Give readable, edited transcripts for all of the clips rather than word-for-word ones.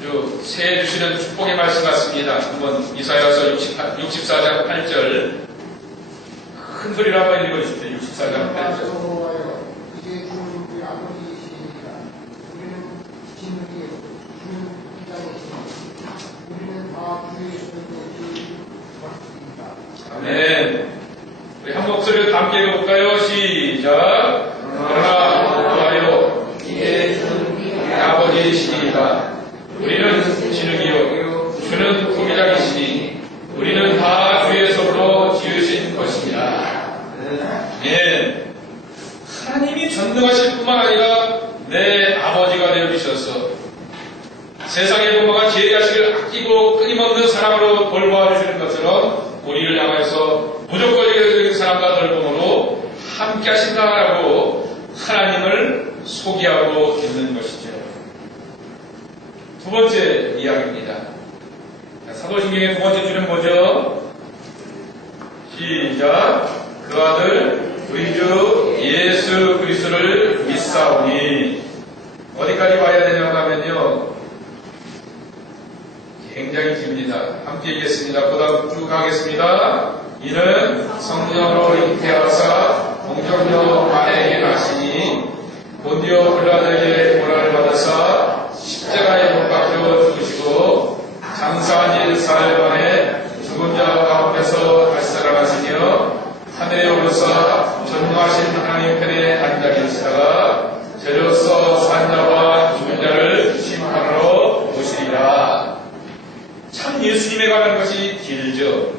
아주 새 주시는 축복의 말씀 같습니다. 한번 이사야서 64장 8절 큰 소리로 한번 읽어주십시오. 64장 8절. 이제 주는 우리 아버지이시니라. 우리는 진리요 주는 피자로시니 우리는 다 주의 손으로 받습니다. 아멘. 우리 한 목소리로 함께 읽어볼까요? 시작. 그러나 여호와여 이에 주는 아버지이시니라. 우리는 진흙이요 주는 토기장이시니 우리는 다 주의 손으로 지으신 것입니다. 예. 하나님이 전능하실 뿐만 아니라 내 아버지가 되어주셔서 세상의 부모가 제 자식을 아끼고 끊임없는 사랑으로 돌보아주시는 것처럼 우리를 향해서 무조건적인 사랑과 돌봄으로 함께 하신다라고 하나님을 소개하고 있는 것이죠. 두 번째 이야기입니다. 사도신경의 두 번째 줄은 뭐죠? 시작. 그 아들 우리 주 예수 그리스도를 믿사오니. 어디까지 봐야 되냐고 하면요, 굉장히 깁니다. 함께 읽겠습니다. 그다음 쭉 가겠습니다. 이는 성령으로 잉태하사 동정녀 마리아에게 나시니 본디오 빌라도에게 고난을 받으사 십자가에 못 박혀 죽으시고 장사한 1사흘 만에 죽은 자 가운데서 다시 살아나시며 하늘에 오르사 전능하신 하나님 편에 앉아 계시다가 저로서 산 자와 죽은 자를 심판하러 오시리라. 참 예수님에 관한 것이 길죠.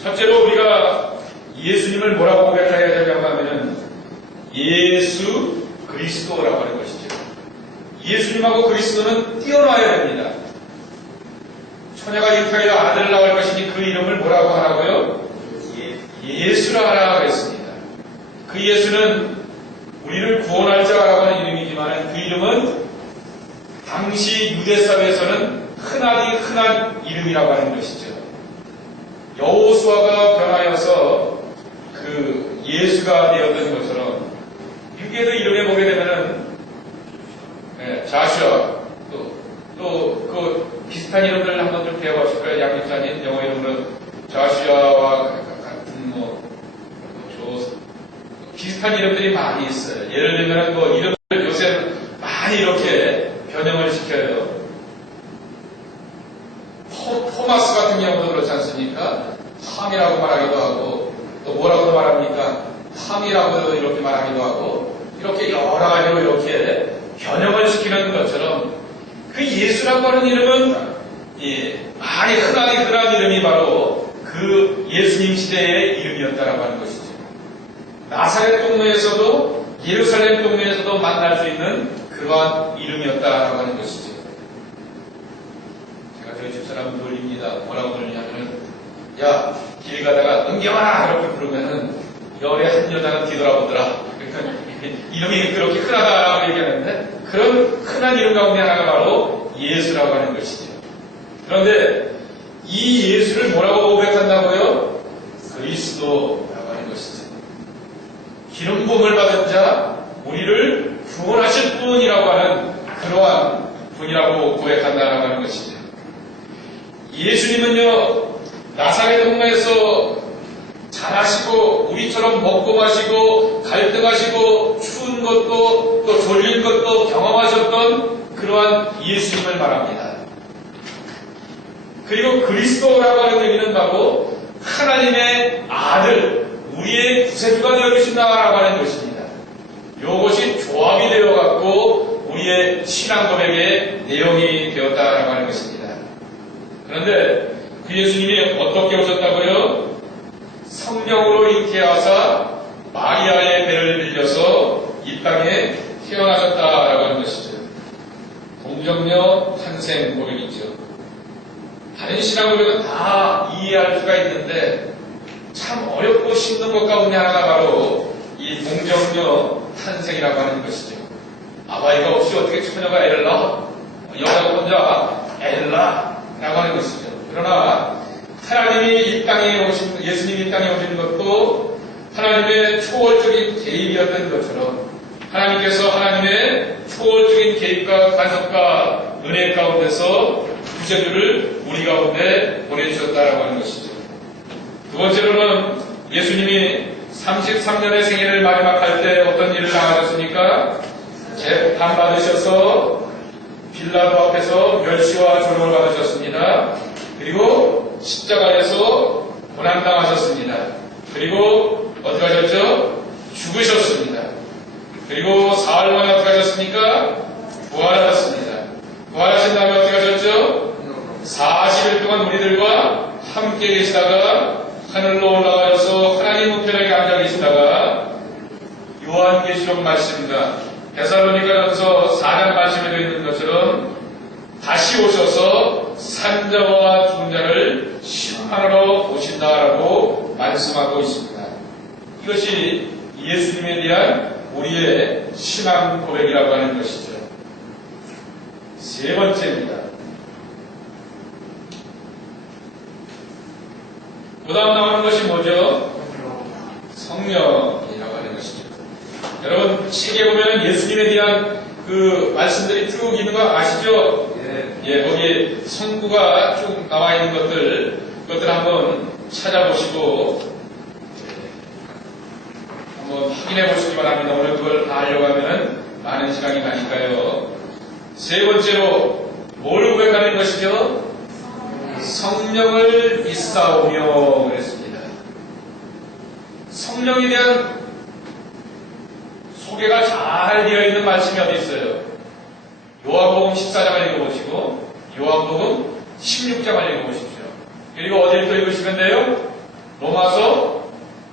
첫째로 우리가 예수님을 뭐라고 고백해야 되냐고 하면은 예수 그리스도라고 하는 것이죠. 예수님하고 그리스도는 띄어놔야 됩니다. 처녀가 잉태하여 아들을 낳을 것이니 그 이름을 뭐라고 하라고요? 예수라 하라 그랬습니다. 그 예수는 우리를 구원할 자라고 하는 이름이지만 그 이름은 당시 유대 사회에서는 흔한 이름이라고 하는 것이죠. 여호수아가 변하여서 그 예수가 되었던 것처럼 유대도 이름에 보게 되면은 자슈아 또 그 비슷한 이름들 한번 좀 배워보실 거예요. 양립자님 영어 이름으로 자슈아와 같은 비슷한 이름들이 많이 있어요. 예를 들면 이름을 요새 많이 이렇게 변형을 시켜요. 토마스 같은 경우도 그렇지 않습니까? 탐이라고 말하기도 하고 또 뭐라고 말합니까? 탐이라고 이렇게 말하기도 하고 이렇게 여러 가지로 이렇게 변형을 시키는 것처럼 그 예수라고 하는 이름은 많이 흔한 이름이 바로 그 예수님 시대의 이름이었다라고 하는 것이죠. 나사렛 동네에서도 예루살렘 동네에서도 만날 수 있는 그러한 이름이었다라고 하는 것이죠. 제가 저희 집사람 놀립니다. 뭐라고 그러냐면은 야, 길 가다가 은경아 이렇게 부르면은 열에 한 여자는 뒤돌아보더라. 그러니까 이름이 그렇게 흔하다라고 얘기하는데 그런 흔한 이름 가운데 하나가 바로 예수라고 하는 것이죠. 그런데 이 예수를 뭐라고 고백한다고요? 그리스도라고 하는 것이죠. 기름 부음을 받은 자, 우리를 구원하실 분이라고 하는 그러한 분이라고 고백한다라고 하는 것이죠. 예수님은요, 나사렛 동네에서 자라시고 우리처럼 먹고 마시고 갈등하시고 추운 것도 또 졸린 것도 경험하셨던 그러한 예수님을 말합니다. 그리고 그리스도라고 하는 의미는 바로 하나님의 아들, 우리의 구세주가 되어주신다라고 하는 것입니다. 이것이 조합이 되어갖고 우리의 신앙 고백의 내용이 되었다라고 하는 것입니다. 그런데 그 예수님이 어떻게 오셨다고요? 성령으로 잉태하사 마리아의 배를 빌려서 이 땅에 태어나셨다라고 하는 것이죠. 동정녀 탄생 고백이죠. 다른 신앙 고백은 다 이해할 수가 있는데 참 어렵고 힘든 것 가운데 하나가 바로 이 동정녀 탄생이라고 하는 것이죠. 아바이가 없이 어떻게 처녀가 애를 낳아? 여자가 혼자 애를 낳아?라고 하는 것이죠. 그러나 하나님이 이 땅에 오신, 예수님이 이 땅에 오신 것도 하나님의 초월적인 개입이었던 것처럼 하나님께서 하나님의 초월적인 개입과 간섭과 은혜 가운데서 구세주를 우리 가운데 보내주셨다라고 하는 것이죠. 두 번째로는 예수님이 33년의 생애를 마지막할 때 어떤 일을 당하셨습니까? 재판 받으셔서 빌라도 앞에서 멸시와 조롱을 받으셨습니다. 그리고 십자가에서 고난당하셨습니다. 그리고 어떻게 하셨죠? 죽으셨습니다. 그리고 사흘 만에 어떻게 하셨습니까? 부활하셨습니다. 부활하신 다음에 어떻게 하셨죠? 40일 동안 우리들과 함께 계시다가 하늘로 올라가셔서 하나님 우편에 앉아 계시다가 요한계시록 말씀입니다. 데살로니가전서 4장 말씀에 되어 있는 것처럼 다시 오셔서 산자와 죽은 자를 심판하러 오신다라고 말씀하고 있습니다. 이것이 예수님에 대한 우리의 신앙 고백이라고 하는 것이죠. 세 번째입니다. 그 다음 나오는 것이 뭐죠? 성령이라고 하는 것이죠. 여러분, 책에 보면 예수님에 대한 그 말씀들이 쭉 있는 거 아시죠? 예, 거기에 성구가 쭉 나와 있는 그것들 한번 찾아보시고, 한번 확인해 보시기 바랍니다. 오늘 그걸 다 하려고 하면 많은 시간이 가니까요. 세 번째로, 뭘 고백하는 것이죠? 성령을 믿사오며 그랬습니다. 성령에 대한 소개가 잘 되어 있는 말씀이 어디 있어요? 요한복음 14장을 읽어보시고 요한복음 16장을 읽어보십시오. 그리고 어디를 또 읽으시면 돼요? 로마서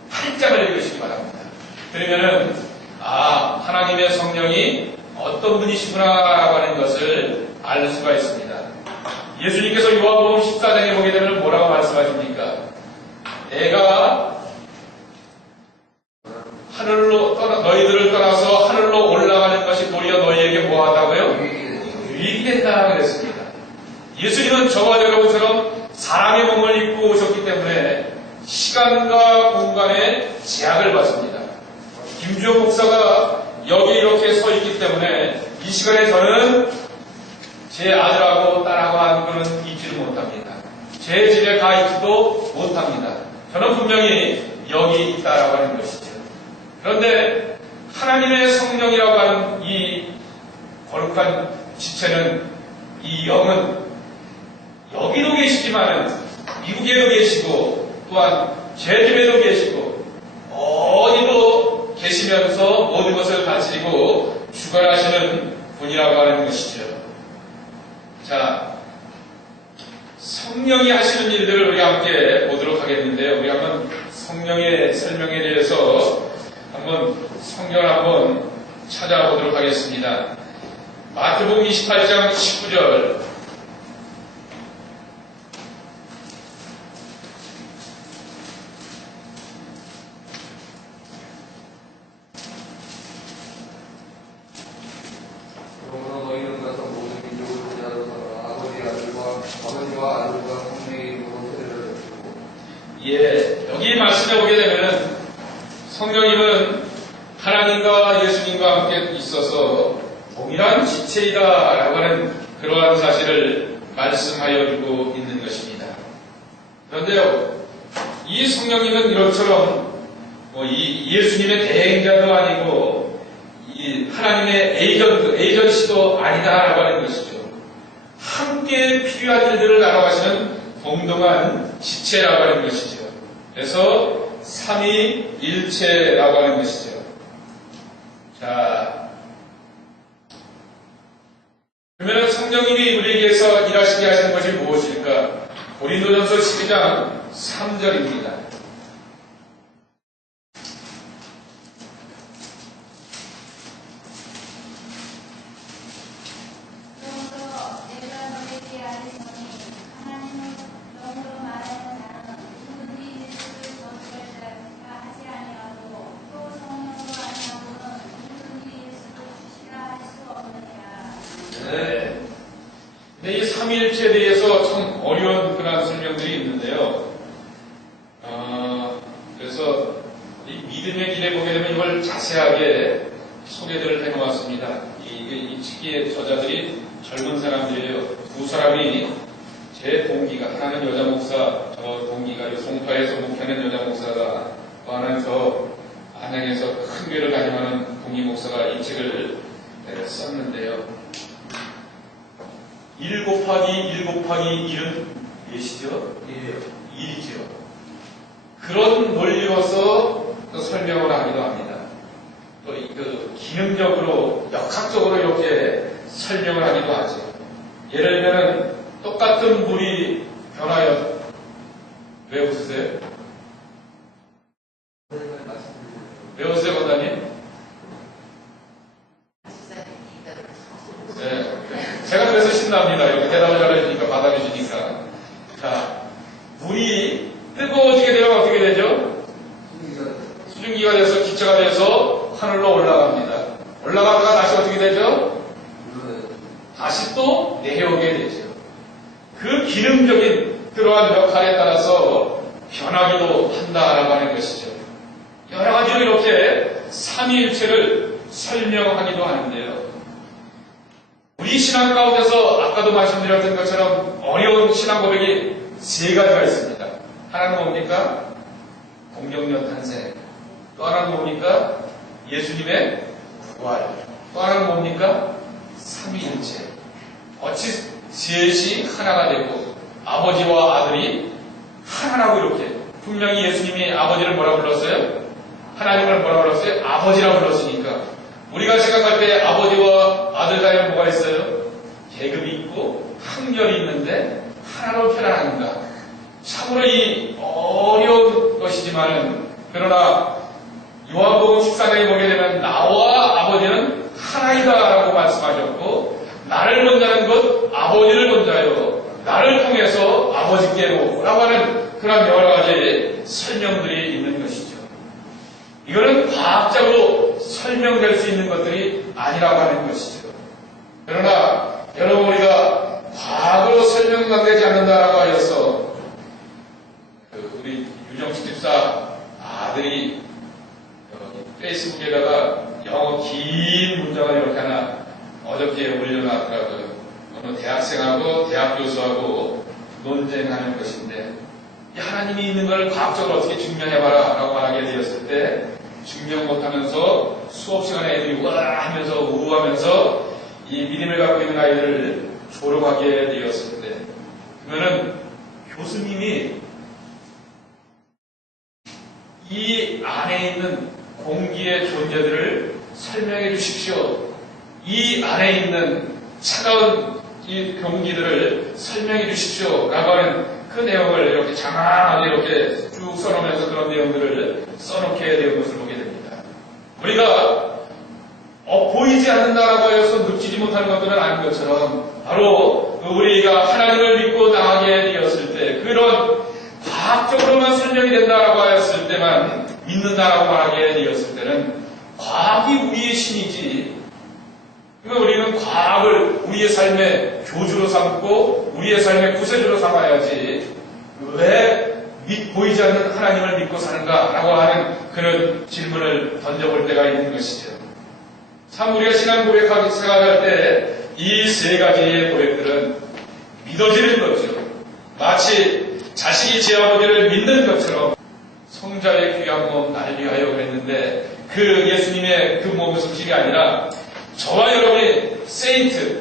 8장을 읽으시기 바랍니다. 그러면은 하나님의 성령이 어떤 분이시구나라고 하는 것을 알 수가 있습니다. 예수님께서 요한복음 14장에 보게 되면 뭐라고 말씀하십니까? 내가 너희들을 떠나서 하늘로 올라가는 것이 도리어 너희에게 뭐하다고요? 유익이 된다 그랬습니다. 예수님은 저와 여러분처럼 사람의 몸을 입고 오셨기 때문에 시간과 공간에 제약을 받습니다. 김주영 목사가 여기 이렇게 서 있기 때문에 이 시간에 저는 제 아들하고 딸하고 한 분은 있지를 못합니다. 제 집에 가 있지도 못합니다. 저는 분명히 여기 있다라고 하는 것이죠. 그런데 하나님의 성령이라고 하는 이 거룩한 지체는, 이 영은 여기도 계시지만 미국에도 계시고 또한 제 집에도 계시고 어디도 계시면서 모든 것을 다스리고 주관하시는 분이라고 하는 것이죠. 자, 성령이 하시는 일들을 우리 함께 보도록 하겠는데요. 우리 한번 성령의 설명에 대해서 한번 성경을 한번 찾아보도록 하겠습니다. 마태복음 28장 19절. 그러므로 너희는 가서 모든 민족을 제자로 삼아 아버지와 아들과 성령의 이름으로 세례를 주고. 예, 여기 말씀해 보게 되면 성령님은 하나님과 예수님과 함께 있어서 동일한 지체이다라고 하는 그러한 사실을 말씀하여 주고 있는 것입니다. 그런데요, 이 성령님은 이런처럼 이 예수님의 대행자도 아니고 이 하나님의 에이전시도 아니다라고 하는 것이죠. 함께 필요한 일들을 나눠가시는 동등한 지체라고 하는 것이죠. 그래서 삼위일체라고 하는 것이죠. 자, 그러면 성령님이 우리에게서 일하시게 하시는 것이 무엇일까? 고린도전서 12장 3절입니다. 네. 근데 이 삼위일체에 대해서 참 어려운 그런 설명들이 있는데요. 그래서 이 믿음의 길에 보게 되면 이걸 자세하게 소개들을 해놓았습니다. 이 이 책의 저자들이 젊은 사람들이에요. 두 사람이 제 동기가, 하나는 여자 목사, 저 동기가 이 송파에서 목회하는 여자 목사가, 또 하나는 저 안양에서 큰 교회를 다니는 동기 목사가 이 책을 썼는데요. 1 곱하기 1 곱하기 1은 몇이죠? 1이죠. 그런 논리로서 또 설명을 하기도 합니다. 또 기능적으로, 역학적으로 이렇게 설명을 하기도 하죠. 예를 들면 똑같은 물이 변하여, 왜 웃으세요? 왜 웃으세요, 권사님? 네. 제가 그래서 신납니다. 이렇게 대답을 잘해주니까, 받아주시니까. 자, 물이 뜨거워지게 되면 어떻게 되죠? 수증기가 돼서 기체가 돼서 하늘로 올라갑니다. 올라가다가 다시 어떻게 되죠? 다시 또 내려오게 되죠. 그 기능적인 그러한 역할에 따라서 변하기도 한다라고 하는 것이죠. 여러 가지로 이렇게 삼위일체를 설명하기도 하는데요. 우리 신앙 가운데서 아까도 말씀드렸던 것처럼 어려운 신앙 고백이 세 가지가 있습니다. 하나는 뭡니까? 공경력 탄생. 또 하나는 뭡니까? 예수님의 부활. 또 하나는 뭡니까? 삼위일체. 어찌 셋이 하나가 되고 아버지와 아들이 하나라고 이렇게. 분명히 예수님이 아버지를 뭐라 불렀어요? 하나님을 뭐라 불렀어요? 아버지라 불렀으니까. 우리가 생각할 때 아버지와 아들 사이에 뭐가 있어요? 계급이 있고 한결이 있는데 하나로 편안한가? 참으로 이 어려운 것이지만은, 그러나 요한복음 14장에 보게 되면 나와 아버지는 하나이다라고 말씀하셨고, 나를 본 자는 곧 아버지를 본 자요, 나를 통해서 아버지께로 라고 하는 그런 여러 가지 설명들이 있는 것이죠. 이거는 과학적으로 설명될 수 있는 것들이 아니라고 하는 것이죠. 그러나 여러분, 우리가 과학으로 설명되지 않는다라고 하여서 우리 유정식 집사 아들이 페이스북에다가 영어 긴 문장을 이렇게 하나 어저께 올려놨더라고요. 어느 대학생하고 대학 교수하고 논쟁하는 것인데, 이 하나님이 있는 걸 과학적으로 어떻게 증명해봐라 라고 말하게 되었을 때, 증명 못하면서 수업 시간에 애들이 와 하면서 우우하면서 이 믿음을 갖고 있는 아이들을 조롱하게 되었을 때, 그러면은 교수님이 이 안에 있는 공기의 존재들을 설명해 주십시오. 이 안에 있는 차가운 이 공기들을 설명해 주십시오. 라고 하는 그 내용을 이렇게 장황하게 이렇게 쭉 써놓으면서 그런 내용들을 써놓게 되는 것을 보게 됩니다. 우리가 보이지 않는다라고 해서 느끼지 못하는 것들은 아닌 것처럼, 바로 우리가 하나님을 믿고 나가게 되었을 때, 그런 과학적으로만 설명이 된다라고 하였을 때만 믿는다라고 말하게 되었을 때는 과학이 우리의 신이지, 그러니까 우리는 과학을 우리의 삶의 교주로 삼고 우리의 삶의 구세주로 삼아야지, 왜 보이지 않는 하나님을 믿고 사는가라고 하는 그런 질문을 던져볼 때가 있는 것이죠. 참 우리가 신앙 고백하기 생각할 때 이 세 가지의 고백들은 믿어지는 거죠. 마치 자식이 제 아버지를 믿는 것처럼, 성자의 귀한 몸 날 위하여 그랬는데, 그 예수님의 그 몸의 숨질이 아니라 저와 여러분이 세인트,